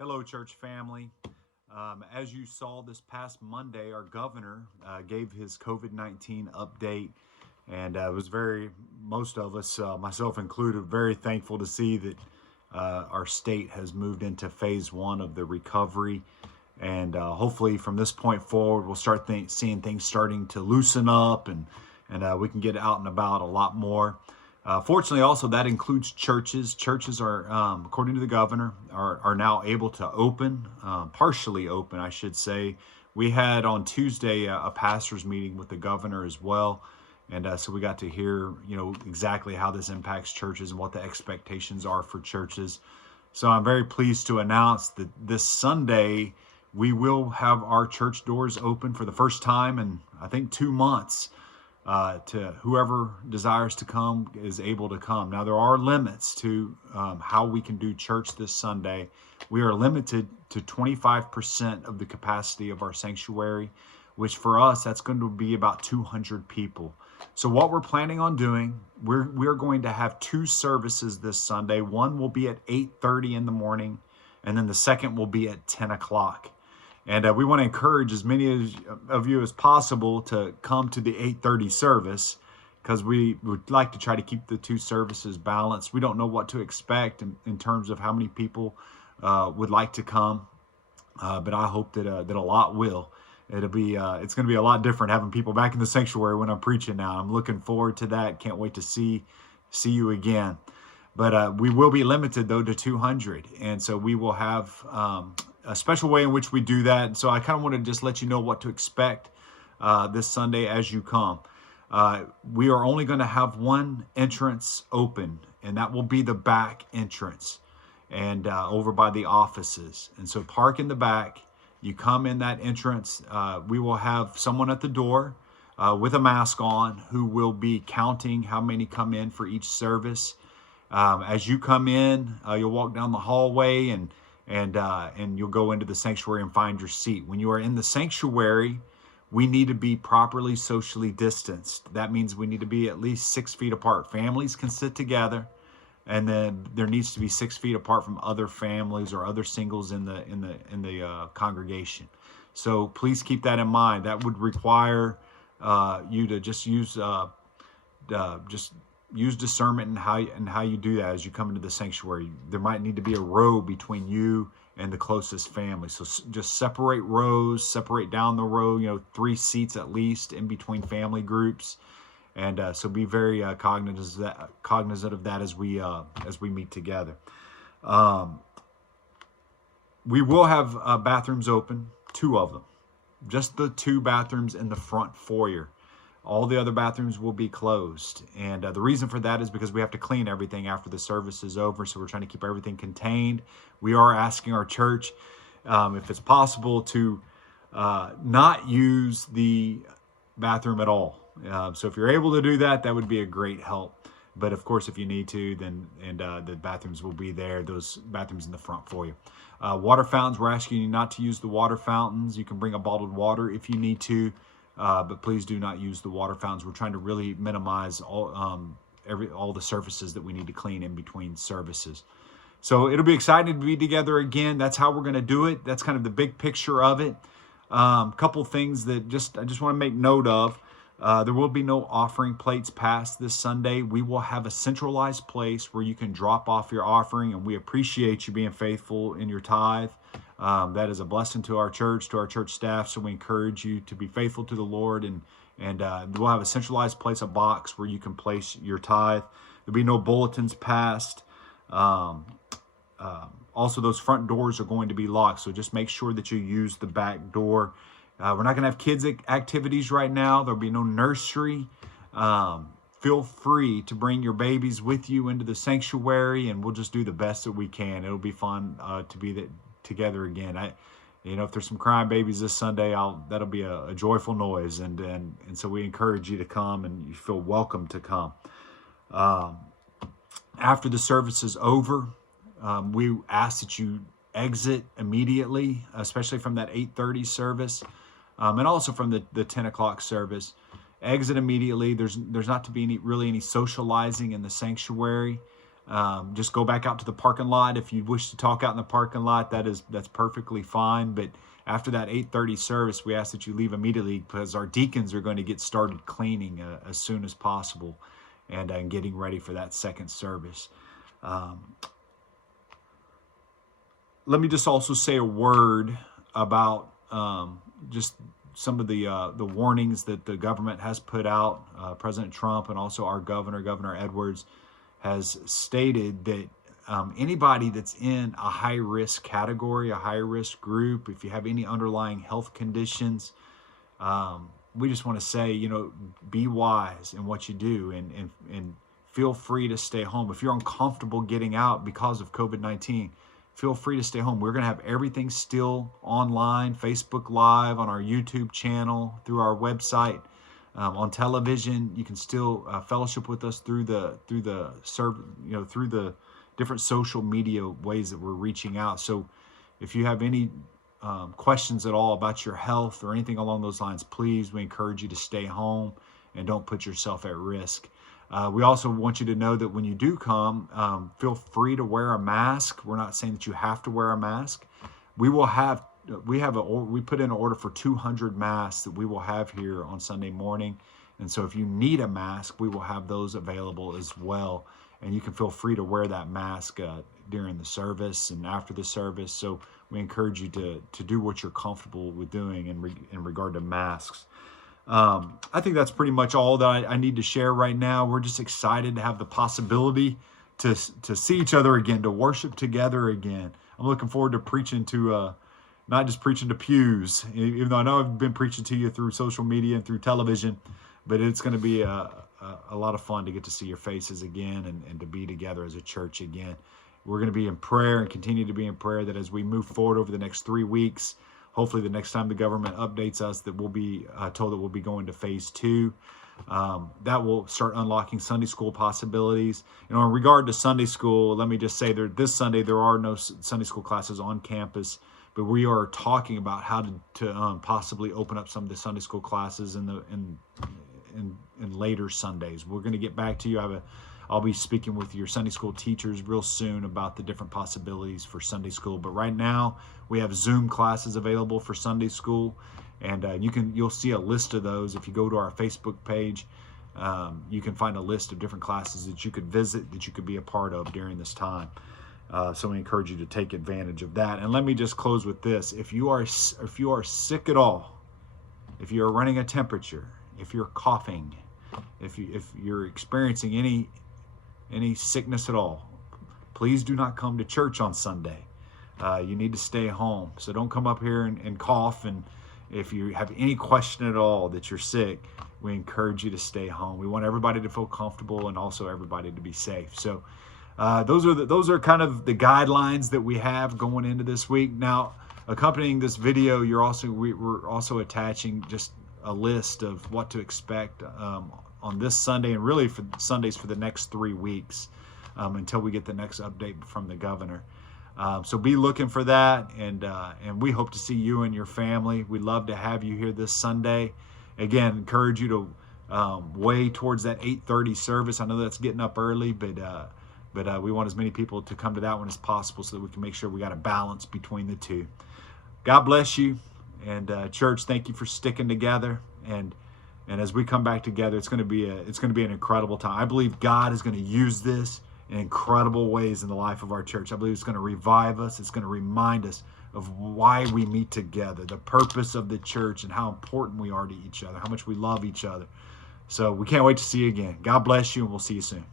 Hello, church family. As you saw this past Monday, our governor gave his COVID-19 update, and most of us, myself included, very thankful to see that our state has moved into phase one of the recovery. And hopefully from this point forward, we'll start seeing things starting to loosen up, and we can get out and about a lot more. Fortunately, also that includes churches. Churches are, according to the governor, are now able to open, partially open, I should say. We had on Tuesday a pastor's meeting with the governor as well, and so we got to hear, exactly how this impacts churches and what the expectations are for churches. So I'm very pleased to announce that this Sunday we will have our church doors open for the first time in, I think, 2 months. To whoever desires to come is able to come. Now, there are limits to how we can do church this Sunday. We are limited to 25% of the capacity of our sanctuary, which for us, that's going to be about 200 people. So what we're planning on doing, we're going to have 2 services this Sunday. One will be at 8:30 in the morning, and then the second will be at 10 o'clock. And we want to encourage as many of you as possible to come to the 8:30 service, because we would like to try to keep the 2 services balanced. We don't know what to expect in terms of how many people would like to come, but I hope that a lot will. It's going to be a lot different having people back in the sanctuary when I'm preaching now. I'm looking forward to that. Can't wait to see you again. But we will be limited, though, to 200. And so we will have a special way in which we do that. And so I kind of want to just let you know what to expect this Sunday as you come. We are only going to have one entrance open, and that will be the back entrance and over by the offices. And so park in the back. You come in that entrance. We will have someone at the door with a mask on who will be counting how many come in for each service. As you come in, you'll walk down the hallway and you'll go into the sanctuary and find your seat. When you are in the sanctuary, we need to be properly socially distanced. That means we need to be at least 6 feet apart. Families can sit together, and then there needs to be 6 feet apart from other families or other singles in the congregation. So please keep that in mind. That would require you to just use discernment in how you do that as you come into the sanctuary. There might need to be a row between you and the closest family. So just separate rows, separate down the row, 3 seats at least in between family groups. And so be very cognizant of that as we meet together. We will have bathrooms open, 2 of them, just the 2 bathrooms in the front foyer. All the other bathrooms will be closed. And the reason for that is because we have to clean everything after the service is over. So we're trying to keep everything contained. We are asking our church, if it's possible, to not use the bathroom at all. So if you're able to do that, that would be a great help. But of course, if you need to, then the bathrooms will be there, those bathrooms in the front for you. Water fountains, we're asking you not to use the water fountains. You can bring a bottled water if you need to. But please do not use the water fountains. We're trying to really minimize all the surfaces that we need to clean in between services. So it'll be exciting to be together again. That's how we're going to do it. That's kind of the big picture of it. Couple things that I just want to make note of. There will be no offering plates passed this Sunday. We will have a centralized place where you can drop off your offering, and we appreciate you being faithful in your tithe. That is a blessing to our church staff. So we encourage you to be faithful to the Lord, and we'll have a centralized place, a box where you can place your tithe. There'll be no bulletins passed. Also, those front doors are going to be locked. So just make sure that you use the back door. We're not going to have kids activities right now. There'll be no nursery. Feel free to bring your babies with you into the sanctuary, and we'll just do the best that we can. It'll be fun to be together again. If there's some crying babies this Sunday, that'll be a joyful noise, and so we encourage you to come, and you feel welcome to come. After the service is over, we ask that you exit immediately, especially from that 8:30 service, and also from the 10 o'clock service. Exit immediately. There's not to be any socializing in the sanctuary. just go back out to the parking lot. If you wish to talk out in the parking lot, that's perfectly fine. But after that 8:30 service, we ask that you leave immediately, because our deacons are going to get started cleaning as soon as possible, and getting ready for that second service. Let me just also say a word about just some of the warnings that the government has put out. President Trump and also our Governor Edwards, has stated that anybody that's in a high-risk category, a high-risk group, if you have any underlying health conditions, we just want to say, be wise in what you do, and feel free to stay home. If you're uncomfortable getting out because of COVID-19, feel free to stay home. We're going to have everything still online, Facebook Live, on our YouTube channel, through our website, on television. You can still fellowship with us through the different social media ways that we're reaching out. So if you have any questions at all about your health or anything along those lines, please, we encourage you to stay home and don't put yourself at risk. We also want you to know that when you do come, feel free to wear a mask. We're not saying that you have to wear a mask. We put in an order for 200 masks that we will have here on Sunday morning. And so if you need a mask, we will have those available as well. And you can feel free to wear that mask during the service and after the service. So we encourage you to do what you're comfortable with doing in regard to masks. I think that's pretty much all that I need to share right now. We're just excited to have the possibility to see each other again, to worship together again. I'm looking forward to preaching to, not just preaching to pews, even though I know I've been preaching to you through social media and through television, but it's going to be a lot of fun to get to see your faces again, and to be together as a church again. We're going to be in prayer and continue to be in prayer that as we move forward over the next 3 weeks, hopefully the next time the government updates us, that we'll be told that we'll be going to phase 2. That will start unlocking Sunday school possibilities. In regard to Sunday school, let me just say that this Sunday there are no Sunday school classes on campus, but we are talking about how to possibly open up some of the Sunday school classes in later Sundays. We're going to get back to you. I'll be speaking with your Sunday school teachers real soon about the different possibilities for Sunday school. But right now, we have Zoom classes available for Sunday school, and you'll see a list of those. If you go to our Facebook page, you can find a list of different classes that you could visit, that you could be a part of during this time. So we encourage you to take advantage of that. And let me just close with this: if you are sick at all, if you are running a temperature, if you're coughing, if you're experiencing any sickness at all, please do not come to church on Sunday. You need to stay home. So don't come up here and cough. And if you have any question at all that you're sick, we encourage you to stay home. We want everybody to feel comfortable and also everybody to be safe. So those are kind of the guidelines that we have going into this week. Now, accompanying this video, we're also attaching just a list of what to expect on this Sunday, and really for Sundays for the next 3 weeks, until we get the next update from the governor. So be looking for that, and we hope to see you and your family. We'd love to have you here this Sunday. Again, encourage you to weigh towards that 8:30 service. I know that's getting up early, but we want as many people to come to that one as possible, so that we can make sure we got a balance between the two. God bless you, and church, thank you for sticking together. And as we come back together, it's going to be an incredible time. I believe God is going to use this in incredible ways in the life of our church. I believe it's going to revive us. It's going to remind us of why we meet together, the purpose of the church, and how important we are to each other, how much we love each other. So we can't wait to see you again. God bless you, and we'll see you soon.